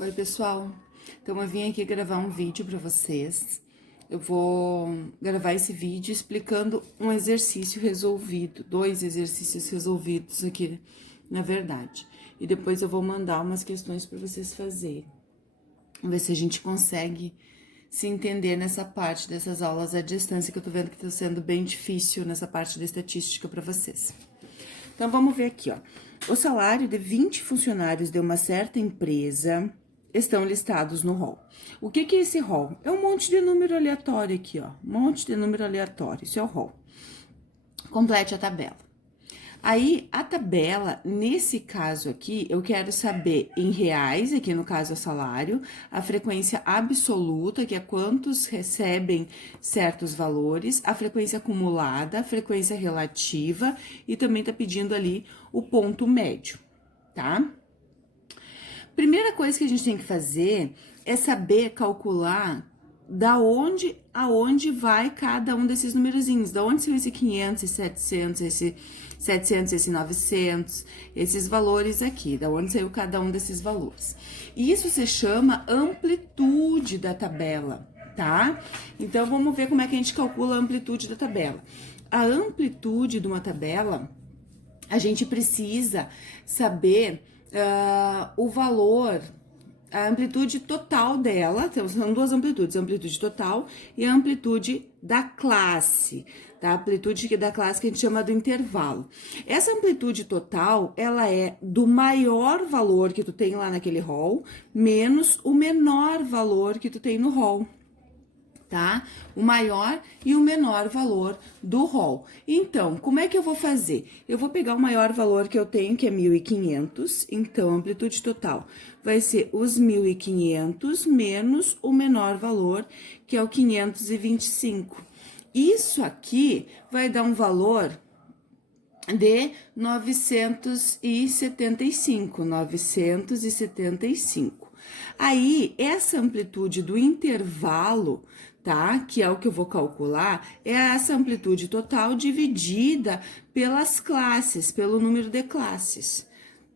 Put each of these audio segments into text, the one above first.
Oi, pessoal. Então, eu vim aqui gravar um vídeo para vocês. Eu vou gravar esse vídeo explicando um exercício resolvido, dois exercícios resolvidos aqui, na verdade. E depois eu vou mandar umas questões para vocês fazerem. Vamos ver se a gente consegue se entender nessa parte dessas aulas à distância, que eu tô vendo que tá sendo bem difícil nessa parte da estatística para vocês. Então, vamos ver aqui, ó. O salário de 20 funcionários de uma certa empresa estão listados no rol. O que é esse rol? É um monte de número aleatório aqui, ó. Um monte de número aleatório. Isso é o rol. Complete a tabela. Aí, a tabela, nesse caso aqui, eu quero saber em reais, aqui no caso é o salário, a frequência absoluta, que é quantos recebem certos valores, a frequência acumulada, a frequência relativa e também tá pedindo ali o ponto médio, tá? Primeira coisa que a gente tem que fazer é saber calcular da onde aonde vai cada um desses numerozinhos, da onde saiu esse 500, esse 700, esse 700, esse 900, esses valores aqui, da onde saiu cada um desses valores. Isso se chama amplitude da tabela, tá? Então, vamos ver como é que a gente calcula a amplitude da tabela. A amplitude de uma tabela, a gente precisa saber o valor, a amplitude total dela, são duas amplitudes, a amplitude total e a amplitude da classe, tá? A amplitude da classe que a gente chama do intervalo. Essa amplitude total, ela é do maior valor que tu tem lá naquele rol, menos o menor valor que tu tem no rol, tá? O maior e o menor valor do rol. Então, como é que eu vou fazer? Eu vou pegar o maior valor que eu tenho, que é 1.500, então, a amplitude total vai ser os 1.500 menos o menor valor, que é o 525. Isso aqui vai dar um valor de 975. Aí, essa amplitude do intervalo, tá? Que é o que eu vou calcular, é essa amplitude total dividida pelas classes, pelo número de classes.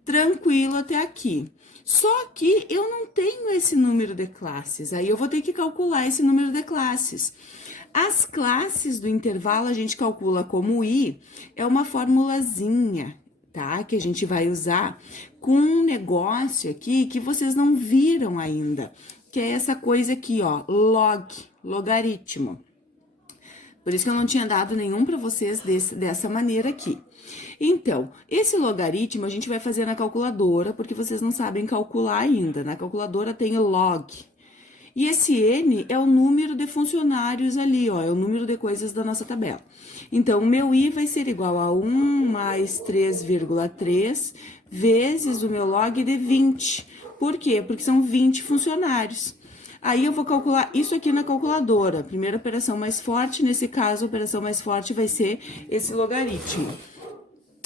Tranquilo até aqui. Só que eu não tenho esse número de classes, aí eu vou ter que calcular esse número de classes. As classes do intervalo a gente calcula como I, é uma formulazinha, tá? Que a gente vai usar com um negócio aqui que vocês não viram ainda, que é essa coisa aqui, ó, logaritmo. Por isso que eu não tinha dado nenhum para vocês dessa maneira aqui. Então, esse logaritmo a gente vai fazer na calculadora, porque vocês não sabem calcular ainda. Na calculadora tem o log. E esse N é o número de funcionários ali, ó, é o número de coisas da nossa tabela. Então, o meu I vai ser igual a 1 mais 3,3 vezes o meu log de 20. Por quê? Porque são 20 funcionários. Aí, eu vou calcular isso aqui na calculadora. Primeira operação mais forte, nesse caso, a operação mais forte vai ser esse logaritmo.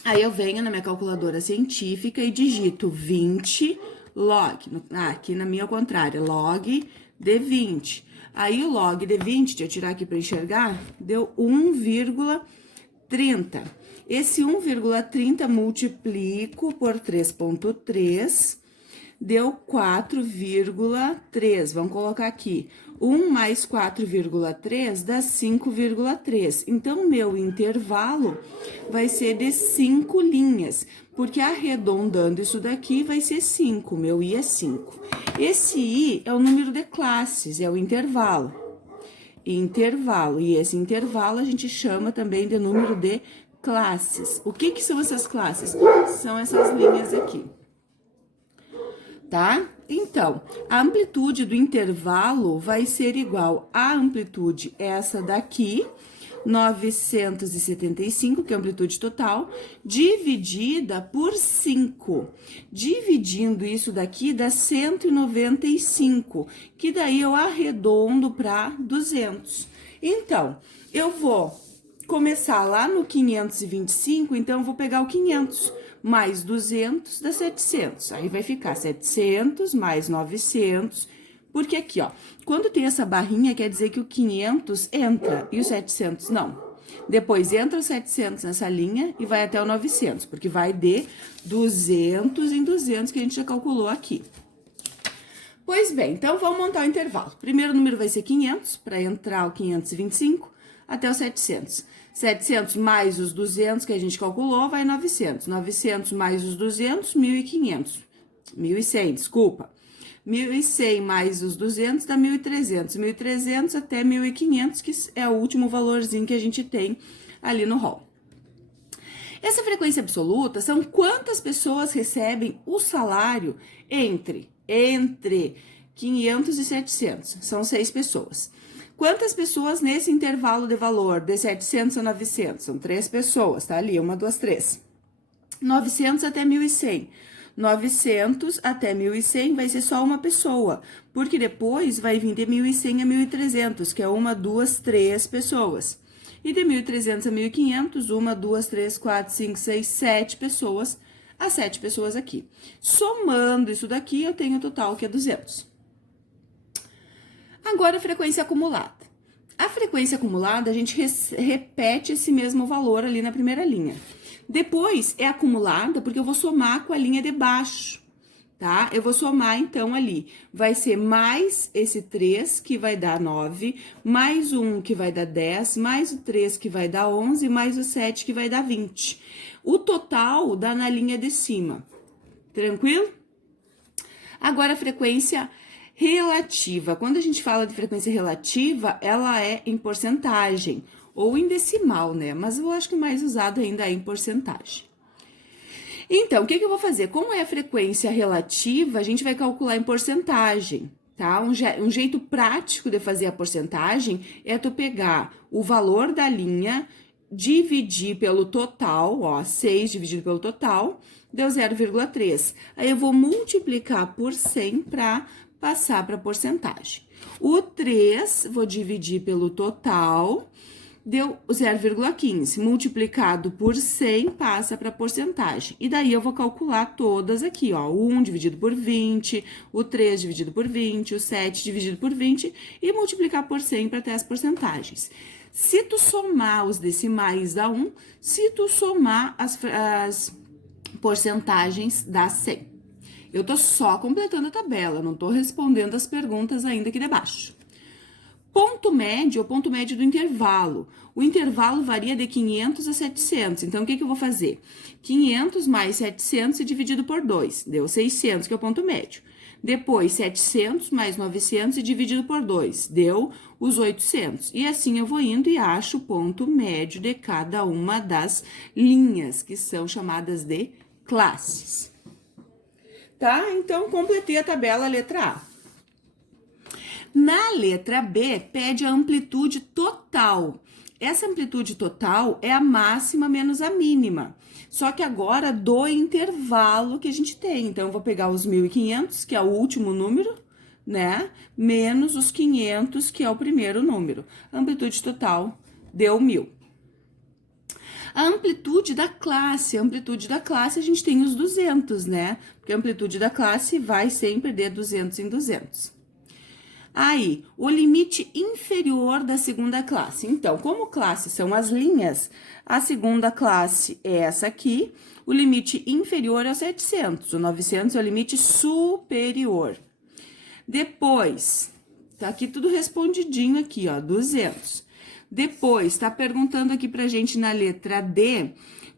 Aí, eu venho na minha calculadora científica e digito 20 log, aqui na minha ao contrário, log de 20. Aí, o log de 20, deixa eu tirar aqui para enxergar, deu 1,30. Esse 1,30 multiplico por 3,3, deu 4,3. Vamos colocar aqui. 1 mais 4,3 dá 5,3. Então, meu intervalo vai ser de 5 linhas, porque arredondando isso daqui vai ser 5. Meu I é 5. Esse I é o número de classes, é o intervalo. Intervalo. E esse intervalo a gente chama também de número de classes. O que são essas classes? São essas linhas aqui. Tá? Então, a amplitude do intervalo vai ser igual à amplitude essa daqui, 975, que é a amplitude total, dividida por 5. Dividindo isso daqui dá 195, que daí eu arredondo para 200. Então, eu vou começar lá no 525, então eu vou pegar o 500 mais 200 dá 700. Aí vai ficar 700 mais 900, porque aqui, ó, quando tem essa barrinha, quer dizer que o 500 entra e o 700 não. Depois entra o 700 nessa linha e vai até o 900, porque vai de 200 em 200 que a gente já calculou aqui. Pois bem, então vamos montar o intervalo. Primeiro número vai ser 500, para entrar o 525 até o 700. 700 mais os 200 que a gente calculou vai 900. 900 mais os 200, 1.500. 1.100, desculpa. 1.100 mais os 200 dá 1.300. 1.300 até 1.500, que é o último valorzinho que a gente tem ali no rol. Essa frequência absoluta são quantas pessoas recebem o salário entre 500 e 700. São 6 pessoas. Quantas pessoas nesse intervalo de valor de 700 a 900? São 3 pessoas, tá ali, 1, 2, 3. 900 até 1.100. 900 até 1.100 vai ser só uma pessoa, porque depois vai vir de 1.100 a 1.300, que é 1, 2, 3 pessoas. E de 1.300 a 1.500, 1, 2, 3, 4, 5, 6, 7 pessoas, as 7 pessoas aqui. Somando isso daqui, eu tenho o total, que é 200. Agora, a frequência acumulada. A frequência acumulada, a gente repete esse mesmo valor ali na primeira linha. Depois, é acumulada porque eu vou somar com a linha de baixo, tá? Eu vou somar, então, ali. Vai ser mais esse 3, que vai dar 9, mais 1, que vai dar 10, mais o 3, que vai dar 11, mais o 7, que vai dar 20. O total dá na linha de cima. Tranquilo? Agora, a frequência relativa. Quando a gente fala de frequência relativa, ela é em porcentagem ou em decimal, né? Mas eu acho que o mais usado ainda é em porcentagem. Então, o que eu vou fazer? Como é a frequência relativa, a gente vai calcular em porcentagem, tá? Um jeito prático de fazer a porcentagem é tu pegar o valor da linha, dividir pelo total, ó, 6 dividido pelo total, deu 0,3. Aí eu vou multiplicar por 100 para passar para porcentagem. O 3, vou dividir pelo total, deu 0,15. Multiplicado por 100, passa para porcentagem. E daí, eu vou calcular todas aqui, ó. O 1 dividido por 20, o 3 dividido por 20, o 7 dividido por 20 e multiplicar por 100 para ter as porcentagens. Se tu somar os decimais, dá 1. Se tu somar as porcentagens, dá 100. Eu tô só completando a tabela, não tô respondendo as perguntas ainda aqui debaixo. Ponto médio é o ponto médio do intervalo. O intervalo varia de 500 a 700. Então, o que eu vou fazer? 500 mais 700 dividido por 2. Deu 600, que é o ponto médio. Depois, 700 mais 900 dividido por 2. Deu os 800. E assim eu vou indo e acho o ponto médio de cada uma das linhas, que são chamadas de classes. Tá? Então, completei a tabela letra A. Na letra B, pede a amplitude total. Essa amplitude total é a máxima menos a mínima. Só que agora do intervalo que a gente tem. Então, eu vou pegar os 1.500, que é o último número, né? Menos os 500, que é o primeiro número. A amplitude total deu 1.000. A amplitude da classe a gente tem os 200, né? Porque a amplitude da classe vai sempre de 200 em 200. Aí, o limite inferior da segunda classe. Então, como classe são as linhas, a segunda classe é essa aqui, o limite inferior é o 700, o 900 é o limite superior. Depois, tá aqui tudo respondidinho aqui, ó, 200. Depois, tá perguntando aqui pra gente na letra D,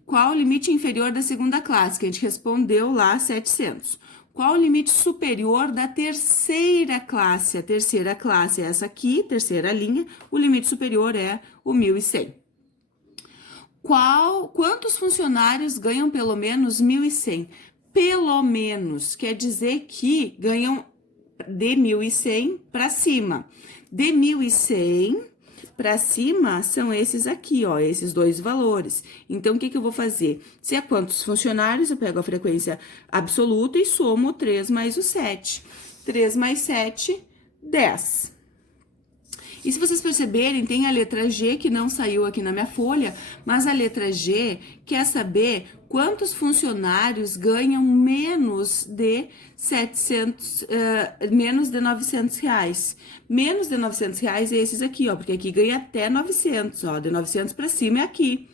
qual o limite inferior da segunda classe, que a gente respondeu lá, 700. Qual o limite superior da terceira classe? A terceira classe é essa aqui, terceira linha, o limite superior é o 1.100. Quantos funcionários ganham pelo menos 1.100? Pelo menos, quer dizer que ganham de 1.100 para cima. De 1.100 para cima são esses aqui, ó, esses dois valores. Então, o que eu vou fazer? Se é quantos funcionários, eu pego a frequência absoluta e somo o 3 mais o 7. 3 mais 7, 10. E se vocês perceberem, tem a letra G que não saiu aqui na minha folha, mas a letra G quer saber quantos funcionários ganham menos de 900 reais. Menos de 900 reais é esses aqui, ó, porque aqui ganha até 900, ó, de 900 para cima é aqui.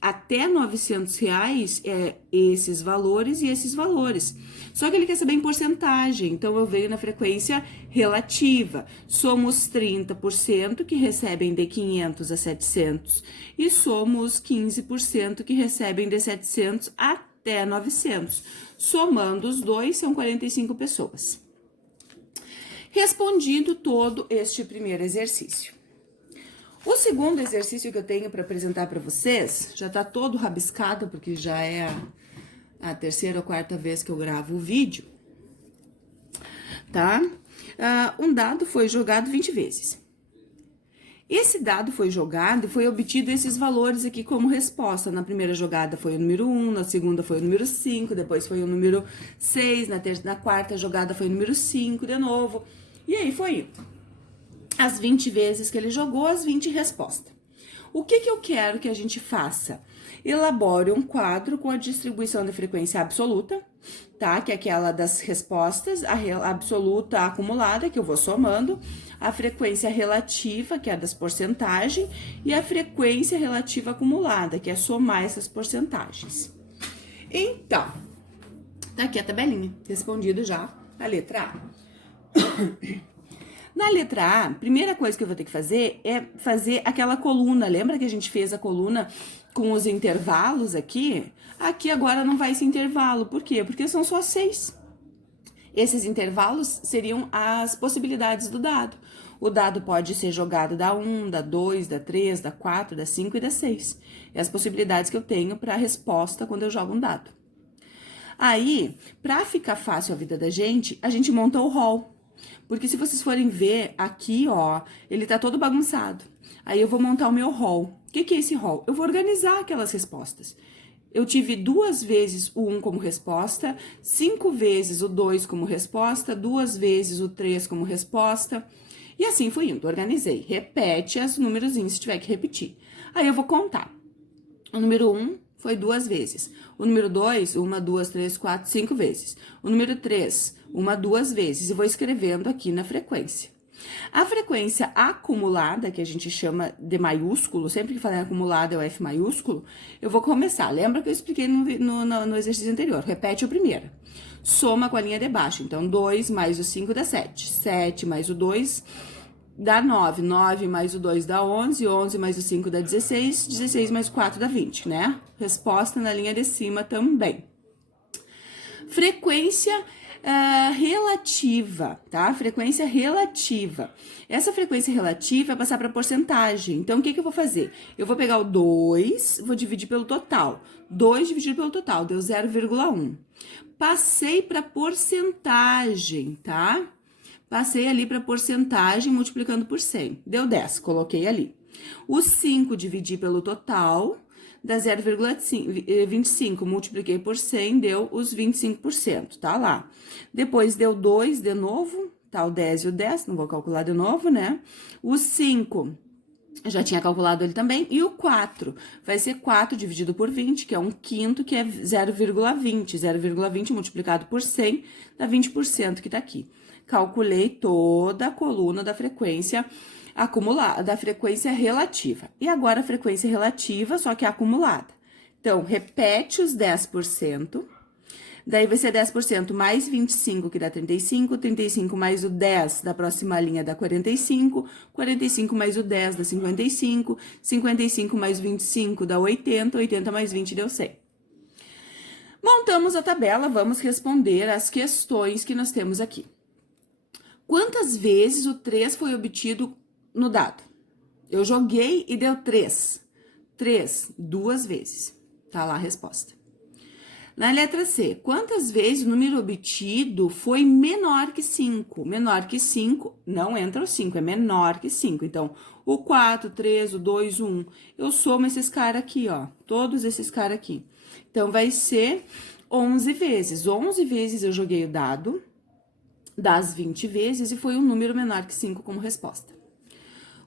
Até 900 reais é esses valores e esses valores. Só que ele quer saber em porcentagem, então eu venho na frequência relativa. Somos 30% que recebem de 500 a 700 e somos 15% que recebem de 700 até 900. Somando os dois, são 45 pessoas. Respondido todo este primeiro exercício. O segundo exercício que eu tenho para apresentar para vocês, já está todo rabiscado, porque já é a terceira ou quarta vez que eu gravo o vídeo, tá? Um dado foi jogado 20 vezes. Esse dado foi jogado e foi obtido esses valores aqui como resposta. Na primeira jogada foi o número 1, na segunda foi o número 5, depois foi o número 6, na quarta jogada foi o número 5 de novo. E aí foi indo. As 20 vezes que ele jogou, as 20 respostas. O que eu quero que a gente faça? Elabore um quadro com a distribuição de frequência absoluta, tá? Que é aquela das respostas, a absoluta acumulada, que eu vou somando, a frequência relativa, que é a das porcentagens, e a frequência relativa acumulada, que é somar essas porcentagens. Então, tá aqui a tabelinha, respondido já a letra A. Na letra A, primeira coisa que eu vou ter que fazer é fazer aquela coluna. Lembra que a gente fez a coluna com os intervalos aqui? Aqui agora não vai esse intervalo. Por quê? Porque são só 6. Esses intervalos seriam as possibilidades do dado. O dado pode ser jogado da 1, da 2, da 3, da 4, da 5 e da 6. É as possibilidades que eu tenho para a resposta quando eu jogo um dado. Aí, para ficar fácil a vida da gente, a gente monta o rol. Porque se vocês forem ver aqui, ó, ele tá todo bagunçado. Aí eu vou montar o meu rol. O que é esse rol? Eu vou organizar aquelas respostas. Eu tive 2 vezes o 1 como resposta, 5 vezes o 2 como resposta, 2 vezes o 3 como resposta. E assim fui indo, organizei. Repete os númerozinhos se tiver que repetir. Aí eu vou contar. O número 1 foi 2 vezes. O número 2, 1, 2, 3, 4, 5 vezes. O número 3, 1, 2 vezes. E vou escrevendo aqui na frequência. A frequência acumulada, que a gente chama de maiúsculo, sempre que falar acumulada é o F maiúsculo, eu vou começar. Lembra que eu expliquei no exercício anterior? Repete o primeiro. Soma com a linha de baixo. Então, 2 mais o 5 dá 7. 7 mais o 2 dá 9. 9 mais o 2 dá 11. 11 mais o 5 dá 16. 16 mais o 4 dá 20, né? Resposta na linha de cima também. Frequência relativa, tá? Frequência relativa. Essa frequência relativa vai passar para porcentagem. Então, o que eu vou fazer? Eu vou pegar o 2, vou dividir pelo total. 2 dividido pelo total, deu 0,1. Passei para porcentagem, tá? Passei ali para porcentagem multiplicando por 100. Deu 10, coloquei ali. O 5 dividi pelo total, dá 0,25. Multipliquei por 100, deu os 25%, tá lá. Depois deu 2 de novo, tá o 10 e o 10, não vou calcular de novo, né? O 5, já tinha calculado ele também. E o 4, vai ser 4 dividido por 20, que é 1/5, que é 0,20. 0,20 multiplicado por 100, dá 20% que tá aqui. Calculei toda a coluna da frequência acumulada, da frequência relativa. E agora a frequência relativa, só que acumulada. Então, repete os 10%. Daí vai ser 10% mais 25, que dá 35. 35 mais o 10 da próxima linha dá 45. 45 mais o 10 dá 55. 55 mais 25 dá 80. 80 mais 20 deu 100. Montamos a tabela, vamos responder as questões que nós temos aqui. Quantas vezes o 3 foi obtido no dado? Eu joguei e deu 3. 3, 2 vezes. Tá lá a resposta. Na letra C, quantas vezes o número obtido foi menor que 5? Menor que 5, não entra o 5, é menor que 5. Então, o 4, 3, o 2, o 1. Eu somo esses caras aqui, ó. Todos esses caras aqui. Então, vai ser 11 vezes. 11 vezes eu joguei o dado das 20 vezes e foi um número menor que 5 como resposta.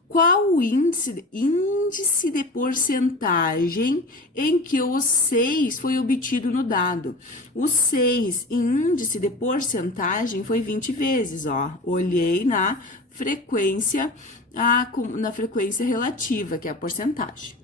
Qual o índice de porcentagem em que o 6 foi obtido no dado? O 6 em índice de porcentagem foi 20 vezes, ó. Olhei na frequência relativa, que é a porcentagem.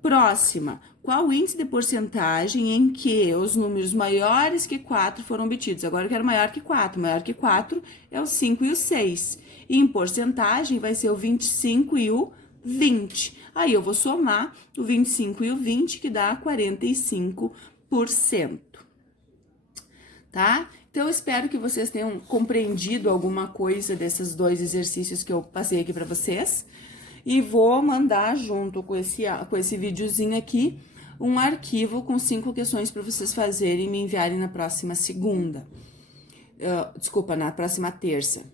Próxima, Qual o índice de porcentagem em que os números maiores que 4 foram obtidos? Agora eu quero maior que 4. Maior que 4 é o 5 e o 6. E em porcentagem vai ser o 25 e o 20. Aí eu vou somar o 25 e o 20, que dá 45%. Tá? Então, eu espero que vocês tenham compreendido alguma coisa desses dois exercícios que eu passei aqui para vocês. E vou mandar junto com esse videozinho aqui um arquivo com 5 questões para vocês fazerem e me enviarem na próxima segunda. Desculpa, na próxima terça.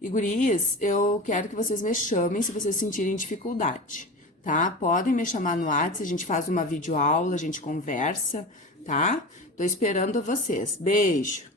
E gurias, eu quero que vocês me chamem se vocês sentirem dificuldade, tá? Podem me chamar no WhatsApp, a gente faz uma videoaula, a gente conversa, tá? Tô esperando vocês. Beijo!